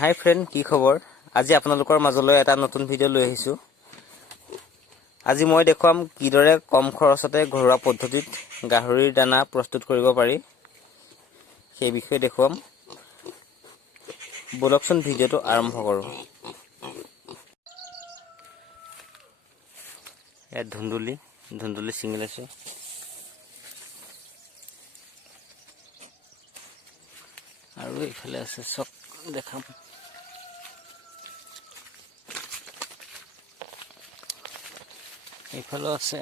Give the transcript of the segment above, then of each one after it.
হাই friend, কি খবৰ? আজি আপোনালোকৰ মাজলৈ এটা নতুন ভিডিঅ' লৈ আহিছোঁ। আজি মই দেখুৱাম কিদৰে কম খৰচতে ঘৰুৱা পদ্ধতিত গাহৰিৰ দানা প্ৰস্তুত কৰিব পাৰি, সেই বিষয়ে দেখুৱাম। বলকচোন ভিডিঅ'টো আৰম্ভ কৰোঁ। ইয়াত ধুন্দুলি ছিঙি লৈছোঁ। আৰু এইফালে আছে চক দেখাম। এইফালেও আছে।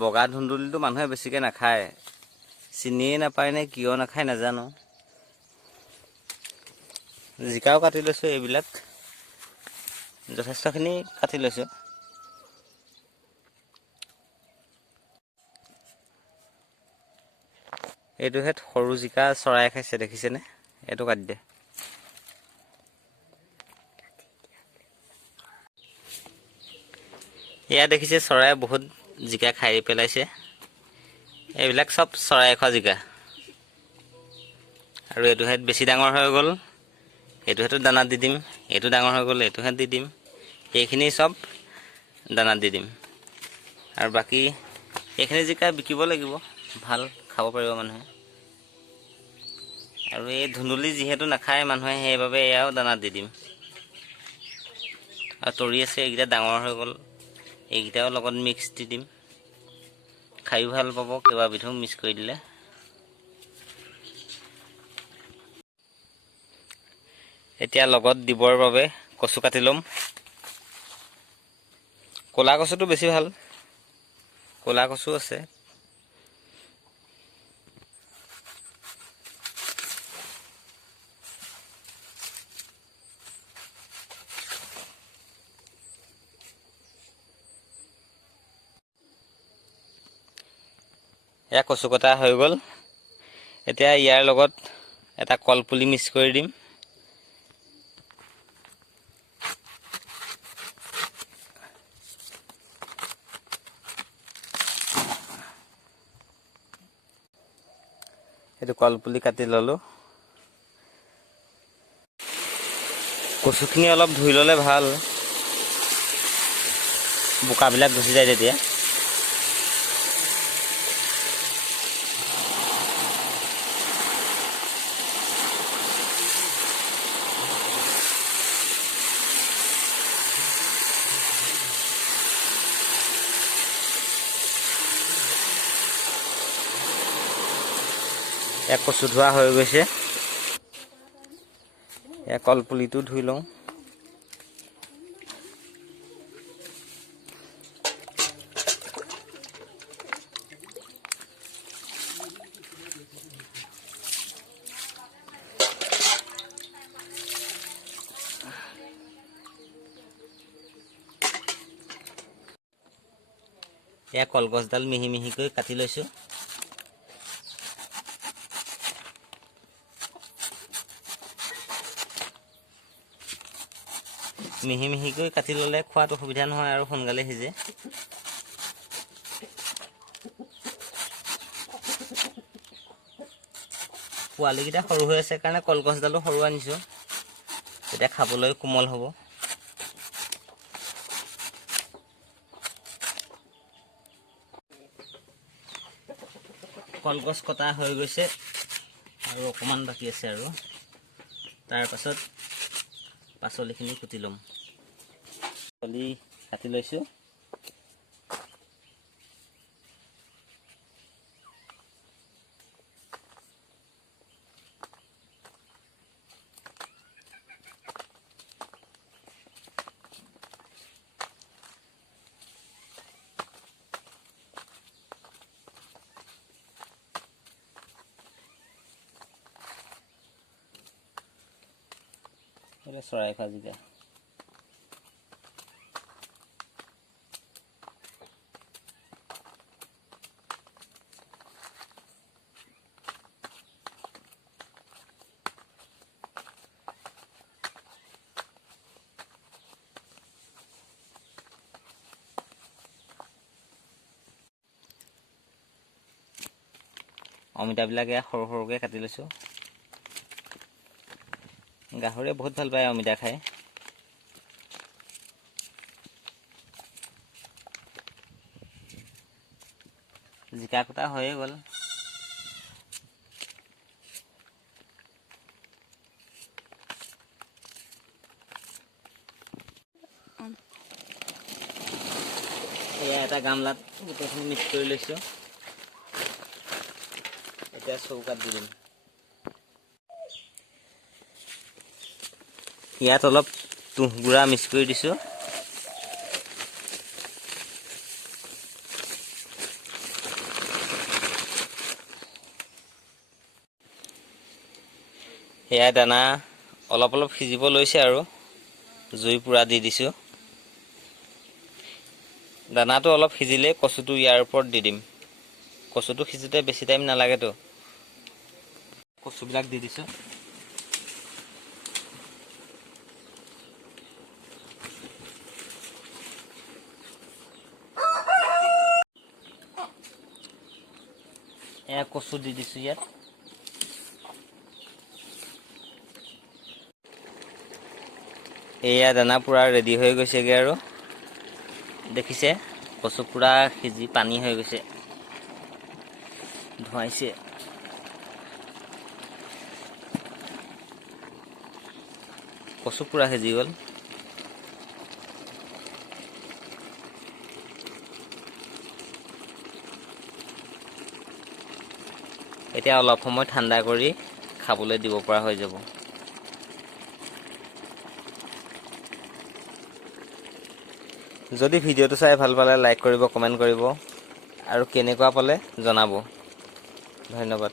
বগা ধুন্দুলিটো মানুহে বেছিকৈ নাখায়, চিনিয়ে নাপায় নে কিয় নাখায় নাজানো। জিকাও কাটি লৈছোঁ, এইবিলাক যথেষ্টখিনি কাটি লৈছোঁ। এইটোহে সৰু জিকা চৰাই খাইছে, দেখিছেনে? এইটো কাটি দে। এয়া দেখিছে, চৰাই বহুত জিকা খাই পেলাইছে। এইবিলাক চব চৰাই খোৱা জিকা। আৰু এইটোহে বেছি ডাঙৰ হৈ গ'ল, এইটোহেতো দানাত দি দিম। এইটো ডাঙৰ হৈ গ'ল, এইটোহে দি দিম। এইখিনি চব দানাত দি দিম। আৰু বাকী এইখিনি জিকা বিকিব লাগিব, ভাল খাব পাৰিব মানুহে। আৰু এই ধুন্দুলি যিহেতু নাখায় মানুহে, সেইবাবে এয়াও দানাত দি দিম। আৰু তৰি আছে, এইকেইটা ডাঙৰ হৈ গ'ল, এইকেইটাও লগত মিক্স দি দিম। খায়ো ভাল পাব, কেইবাবিধো মিক্স কৰি দিলে। এতিয়া লগত দিবৰ বাবে কচু কাটি ল'ম। ক'লা কচুটো বেছি ভাল, ক'লা কচু আছে। এয়া কচু কটা হৈ গ'ল। এতিয়া ইয়াৰ লগত এটা কলপুলি মিক্স কৰি দিম। এইটো কলপুলি কাটি ল'লোঁ। কচুখিনি অলপ ধুই ল'লে ভাল, বোকাবিলাক গুচি যায় তেতিয়া। এক কচু ধোৱা হৈ গৈছে। এয়া কলপুলিটো ধুই লওঁ। এয়া কলগছডাল মিহি মিহিকৈ কাটি লৈছোঁ। মিহি মিহিকৈ কাটি ল'লে খোৱাত অসুবিধা নহয় আৰু সোনকালে সিজে। পোৱালিকেইটা সৰু হৈ আছে কাৰণে কলগছডালো সৰু আনিছোঁ, তেতিয়া খাবলৈ কোমল হ'ব। কলগছ কটা হৈ গৈছে আৰু অকণমান বাকী আছে। আৰু তাৰ পাছত পাচলিখিনি কুটি ল'ম। পাচলি কাটি লৈছোঁ। চৰাই খোৱা জিকা। অমিতাবিলাক এয়া সৰু সৰুকৈ কাটি লৈছোঁ। গাহৰিয়ে বহুত ভাল পায় অমিতা খাই। জিকা কুটা হৈয়ে গ'ল। এয়া এটা গামলাত গোটেইখিনি মিক্স কৰি লৈছোঁ। এতিয়া চৌকাত দি দিম। ইয়াত অলপ তুঁহ গুড়া মিক্স কৰি দিছোঁ। এয়া দানা অলপ অলপ সিজিব লৈছে আৰু জুই পুৰা দি দিছোঁ। দানাটো অলপ সিজিলে কচুটো ইয়াৰ ওপৰত দি দিম। কচুটো সিজোতে বেছি টাইম নালাগেতো। কচুবিলাক দি দিছোঁ। এয়া কচু দি দিছোঁ ইয়াত। এয়া দানা পুৰা ৰেডি হৈ গৈছেগৈ আৰু দেখিছে কচু পুৰা সিজি পানী হৈ গৈছে, ধোৱাইছে। কচু পুৰা সিজি গ'ল। এতিয়া অলপ সময় ঠাণ্ডা কৰি খাবলৈ দিব পৰা হৈ যাব। যদি ভিডিঅ'টো চাই ভাল পালে লাইক কৰিব, কমেণ্ট কৰিব আৰু কেনেকুৱা পালে জনাব। ধন্যবাদ।